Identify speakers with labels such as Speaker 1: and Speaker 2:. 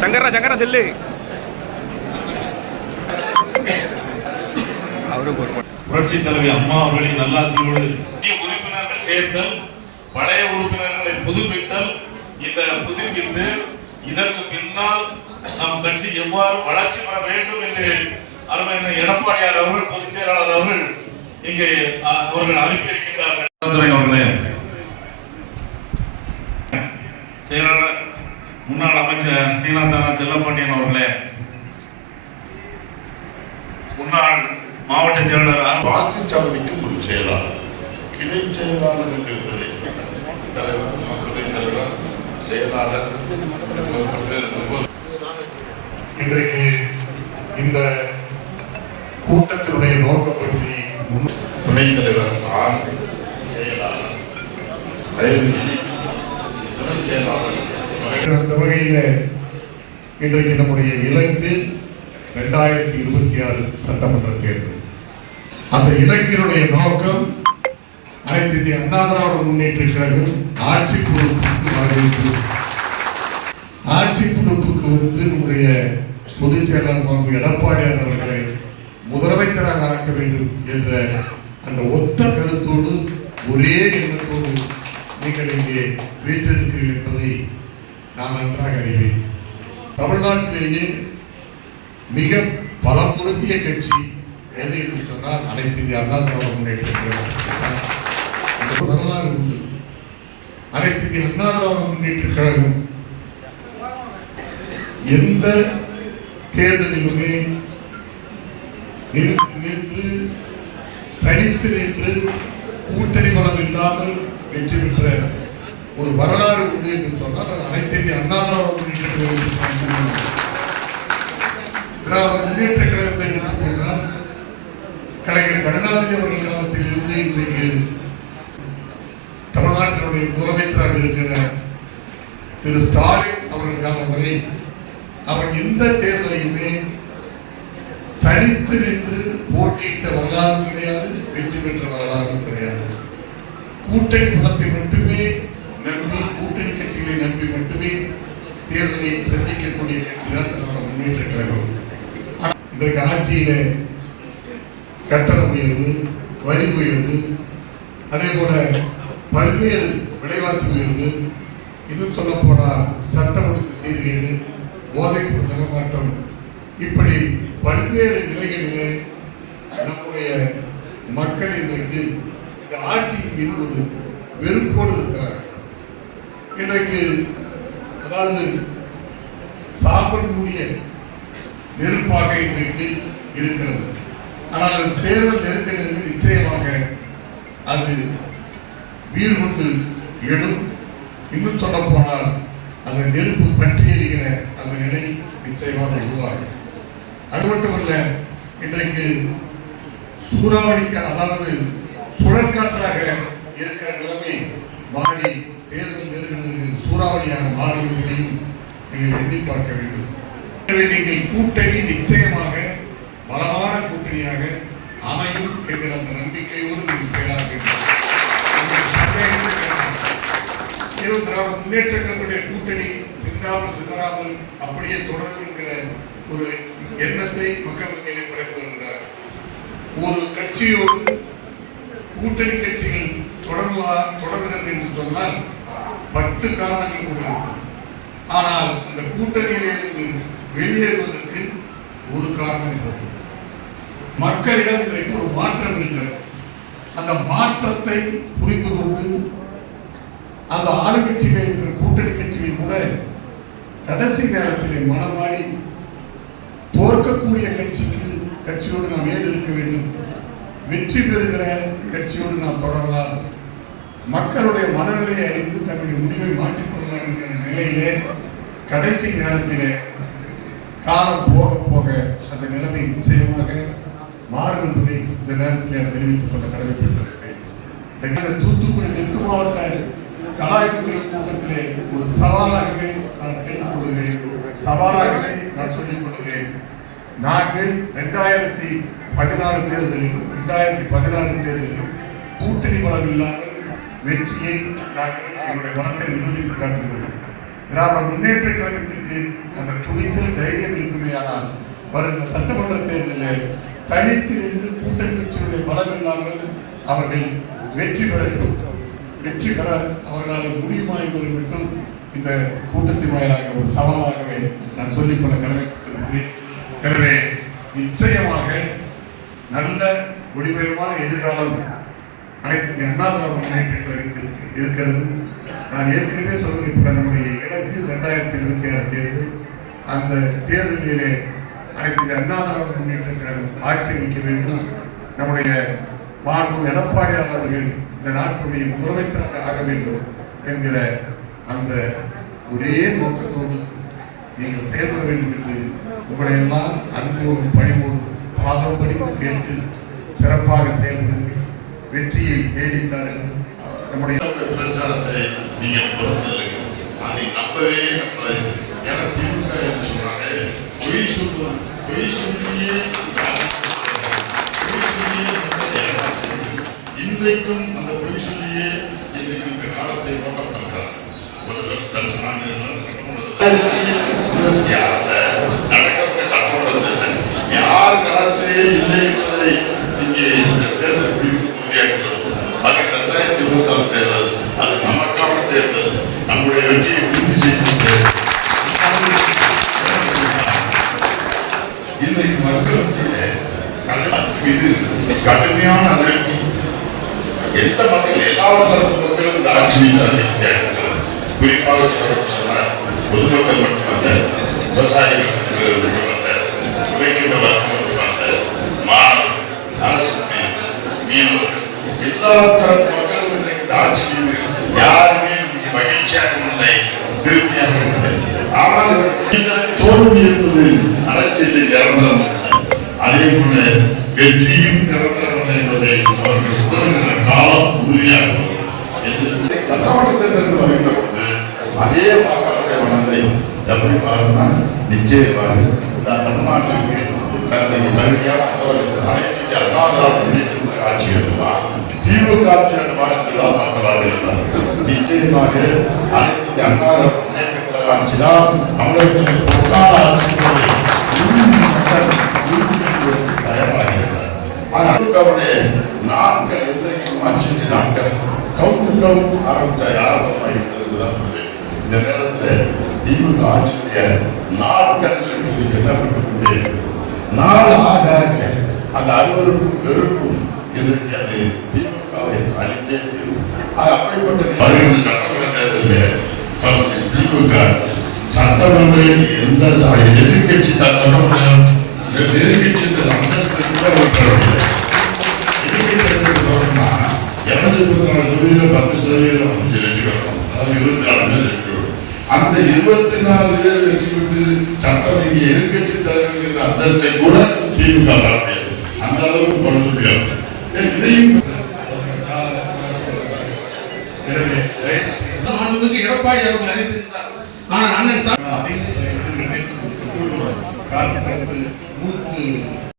Speaker 1: சங்கரா சங்கரா cell.
Speaker 2: புரட்சி தலைவி அம்மா அவர்களின் நல்லாசியோடு புதிய உறுப்பினர்கள் சேர்த்தல் பழைய உறுப்பினர்களை புதுப்பித்தல் இந்த புதுப்பித்து இதற்கு பின்னால் நம் கட்சி எவ்வாறு வளர்ச்சி பெற வேண்டும் என்று அருமையான எடப்பாடியார் அவர்கள் பொதுச் செயலாளர் அவர்கள் இங்கே அவர்கள் அனுப்பியிருக்கின்றார்கள் அவர்களே செயலாளர் முன்னாள் அமைச்சர் சீனாதான செல்லப்பாண்டியன் அவர்களே முன்னாள் மாவட்ட செயலாளர்.
Speaker 3: வாக்குச்சாவடிக்கு ஒரு செயலாளர் கிளை செயலாளர் என்று இருந்தது தலைவர் செயலாளர்
Speaker 4: இன்றைக்கு இந்த கூட்டத்தினுடைய நோக்கம் பற்றி முன்
Speaker 3: துணைத் தலைவர் ஆண் செயலாளர் தயவுசெய்து துணை செயலாளர்
Speaker 4: அந்த வகையில் இன்றைக்கு நம்முடைய இலக்கு ரெண்டாயிரத்தி இருபத்தி ஆறு சட்டமன்ற தேர்தல். அந்த இலக்கினுடைய நோக்கம் அனைத்து இந்திய அண்ணா திராவிட முன்னேற்ற கழகம் ஆட்சி பொறுப்புக்கு வரவேற்று ஆட்சி பொறுப்புக்கு வந்து நம்முடைய பொதுச் செயலாளர் மாண்பு எடப்பாடியார் அவர்களை முதலமைச்சராக ஆக்க வேண்டும் என்ற அந்த ஒத்த கருத்தோடு ஒரே எண்ணத்தோடு நீங்கள் இங்கே வீற்றிருக்கிறீர்கள் என்பதை நான் தமிழ்நாட்டிலேயே மிக பலம் பொருந்திய கட்சி எது என்று சொன்னால் அனைத்து இந்திய அண்ணா திராவிட முன்னேற்ற வரலாறு உண்டு. அனைத்து இந்திய அண்ணா திராவிட முன்னேற்ற கழகம் எந்த தேர்தலிலுமே நின்று தனித்து நின்று கூட்டணி பலம் இல்லாமல் வெற்றி பெற்ற ஒரு வரலாறு உண்டு என்று சொன்னால் அது அனைத்து இந்திய முன்னேற்ற கழகம் திராவிட முன்னேற்ற கழகத்தை கலைஞர் கருணாநிதி அவர்கள் காலத்தில் இருந்து இன்றைக்கு தமிழ்நாட்டினுடைய முதலமைச்சராக இருக்கிற திரு ஸ்டாலின் அவர்கள் காலம் வரை அவர் எந்த தேர்தலையுமே தனித்து நின்று போட்டியிட்ட வரலாறு கிடையாது வெற்றி பெற்ற வரலாறு கிடையாது. கூட்டணி பலத்தை மட்டுமே கட்சிகளை நம்பி மட்டுமே தேர்தலை சந்திக்கக்கூடிய கட்சி தான் திராவிட முன்னேற்ற கழகம். இன்றைக்கு ஆட்சியில கட்டண உயர்வு வரி உயர்வு அதே போல பல்வேறு விலைவாசி உயர்வு இன்னும் சொல்ல போனால் சட்ட ஒழுங்கு சீர்கேடு போதைப்பொருள் நடமாட்டம் இப்படி பல்வேறு நிலைகளிலே நம்முடைய மக்கள் இன்றைக்கு இந்த ஆட்சியின் மீது ஒரு வெறுப்போடு இருக்கிறார்கள். இன்றைக்கு அதாவது சாப்பிடக்கூடிய நெருப்பாக இன்றைக்கு இருக்கிறது. ஆனால் அது தேர்தல் நெருக்கடி நிச்சயமாக அது வீர் கொண்டு எழும். இன்னும் சொல்ல போனால் அந்த நெருப்பு பற்றி எறிகிற அந்த நிலை நிச்சயமாக உருவாகும். அது மட்டுமல்ல இன்றைக்கு சூறாவளிக்கு அதாவது சுழற்காற்றாக இருக்கிற நிலைமை மாறி தேர்தல் நெருங்கினது சூறாவளியாக மாறுவதையும் நீங்கள் எண்ணி பார்க்க வேண்டும். எனவே நீங்கள் கூட்டணி நிச்சயமாக பலமான கூட்டணியாக அமையும் என்கிற அந்த நம்பிக்கையோடு நீங்கள் செயலாற்ற ஏதோ திராவிட முன்னேற்ற கழகத்துடைய கூட்டணி சிந்தாமல் சிதறாமல் அப்படியே தொடரும் என்கிற ஒரு எண்ணத்தை மக்கள் மத்தியிலே பரப்பி வருகிறார். ஒரு கட்சியோடு கூட்டணி கட்சிகள் தொடங்குவா தொடங்குகிறது என்று சொன்னால் பத்து காரணங்கள் கூட இருக்கும். ஆனால் அந்த கூட்டணியிலிருந்து வெளியேறுவதற்கு ஒரு காரணம் இல்லை. மக்களிடம் இன்றைக்கு ஒரு மாற்றம் இருக்கிறது. அந்த மாற்றத்தை புரிந்து கொண்டு அந்த ஆளுங்கட்சியில இருக்கிற கூட்டணி கட்சியில் கூட கடைசி நேரத்திலே மனமாறி தோற்கக்கூடிய கட்சிக்கு கட்சியோடு நாம் ஏடு இருக்க வேண்டும்? வெற்றி பெறுகிற கட்சியோடு நாம் தொடரலாம். மக்களுடைய மனநிலையை அறிந்து தன்னுடைய முடிவை மாற்றிக் என்கிற நிலையிலே கடைசி நேரத்திலே காலம் போக போக அந்த நிலைமை நிச்சயமாக மாறும் என்பதை இந்த நேரத்தில் தெரிவித்துக் கொள்ள கடமைப்பட்டிருக்கிறேன். தூத்துக்குடி தெற்கு மாவட்ட கலாய்ப்பு கூட்டத்திலே ஒரு சவாலாகவே நான் கேட்டுக்கொள்கிறேன். சவாலாகவே நான் சொல்லிக் கொள்கிறேன். நாங்கள் ரெண்டாயிரத்தி பதினாலு தேர்தலிலும் ரெண்டாயிரத்தி பதினாறு தேர்தலிலும் கூட்டணி பலம் இல்லாமல் வெற்றியை நாங்கள் அவருடைய பலத்தை நிரூபித்து காட்டுகிறது திராவிட முன்னேற்ற கழகத்திற்கு அந்த துணிச்சல் தைரியம் இருக்குமே ஆனால் வருகிற சட்டமன்ற தேர்தலில் தனித்து நின்று கூட்டணி கட்சியுடைய பலம் இல்லாமல் அவர்கள் வெற்றி பெறட்டும் வெற்றி பெற அவர்களால் முடியுமா என்பது மட்டும் இந்த கூட்டத்தின் வாயிலாக ஒரு சவாலாகவே நான் சொல்லிக்கொள்ள கடமைப்பட்டிருக்கிறேன். எனவே நிச்சயமாக நல்ல ஒளிபெருமான எதிர்காலம் அனைத்து இந்திய அண்ணா திராவிட முன்னேற்ற கழகத்திற்கு இருக்கிறது. நான் ஏற்கனவே சொல்வதை நம்முடைய இலக்கு ரெண்டாயிரத்தி இருபத்தி ஆறு தேர்தல் அந்த தேர்தலிலே அனைத்து இந்திய அண்ணா திராவிட முன்னேற்ற கழகம் ஆட்சி அமைக்க வேண்டும். நம்முடைய மாண்பு எடப்பாடியார் அவர்கள் இந்த நாட்டுடைய முதலமைச்சராக ஆக வேண்டும் என்கிற அந்த ஒரே நோக்கத்தோடு நீங்கள் செயல்பட வேண்டும் என்று உங்களை எல்லாம் அன்போடும் பணிவோடும் பாதம் படித்து கேட்டு சிறப்பாக செயல்படுங்கள். வெற்றியை தேடித்தார்கள் நம்முடைய
Speaker 3: பிரச்சாரத்தை நீங்கள் பொறுத்தல்லுங்க அதை நம்பவே நம்பாது ஏன்னா திமுக என்று சொன்னாங்க பொய் சொல்வது பொய் சொல்லியே பொய் சொல்லியே மக்களை இன்றைக்கும் அந்த பொய் சொல்லியே இன்றைக்கு இந்த காலத்தை ஓட்டம் பண்றாங்க ஒரு வருத்தம் நான் இருபத்தி ஆறுல நடக்கிற சட்டமன்றத்தில் யார் களத்திலே இல்லை என்பதை இங்கே இந்த தேர்தல் பிரிவு உறுதியாக சொல்லும் அது ரெண்டாயிரத்தி தேர்தல் அது நமக்கான தேர்தல் நம்முடைய வெற்றியை உறுதி செய்யும் தேர்தல் இன்றைக்கு மக்கள் மத்தியிலே மீது கடுமையான அதிருப்தி. எந்த மக்கள் எல்லா தரப்பு மக்களும் இந்த ஆட்சி மீது அதிருப்தி குறிப்பாக சொல்லணும் சொன்னால் பொதுமக்கள் மட்டுமல்ல விவசாயிகள் மட்டுமல்ல உழைக்கின்ற வர்க்கம் மட்டுமல்ல மாணவர் அரசு மீனவர்கள் எல்லா தரப்பு மக்களும் இன்றைக்கு இந்த ஆட்சி மீது யாருமே இன்னைக்கு இல்லை திருப்தியாக இல்லை ஆனால் தோல்வி என்பது அரசியலில் நிரந்தரம் அதே போல வெற்றியும் நிரந்தரம் என்பதை அவர்கள் உணர்கிற காலம் உறுதியாக சட்டமன்ற தேர்தல் வருகின்ற பொழுது அதே வாக்காளருடைய மனதை எப்படி பாருன்னா நிச்சயமாக இந்த தமிழ்நாட்டிற்கு தன்னை தகுதியான அனைத்து அண்ணா திராவிட முன்னேற்ற ஆட்சி வேண்டுமா தீவு ஆட்சி வேண்டுமா மக்களாக இருந்தார் நிச்சயமாக அனைத்து இந்திய முன்னேற்ற கழக ஆட்சி தான் தமிழகத்தின் பொற்கால ஆட்சி நாட்கள் ஆட்சி நாட்கள் டவுன் ஆரம்பித்த ஆரம்பமாக இந்த நேரத்தில் திமுக ஆட்சியுடைய நாட்கள் என்பது நாள் ஆக ஆக அந்த அருவருக்கும் வெறுப்பும் இன்றைக்கு அது திமுகவை அது அப்படிப்பட்ட வருகின்ற சட்டமன்ற தேர்தலில் திமுக சட்டமன்றத்தில் எந்த ச- எதிர்க்கட்சி சட்டமன்றம் எதிர்க்கட்சி அந்தஸ்து கூட இருநூத்தி இருபத்தி நாலு தொகுதியில் பத்து சதவீதம் வந்து வெற்றி பெறணும். அதாவது இருபத்தி நாலு பேர் பெறணும். அந்த இருபத்தி நாலு பேர் வெற்றி பெற்று சட்டம் எதிர்கட்சி தலைவர் அந்தஸ்தை கூட திமுக பெற முடியாது அந்த அளவுக்கு முடியாது
Speaker 1: எடப்பாடி அவர்கள் அறிவித்திருந்தார் ஆனால் அண்ணன் சா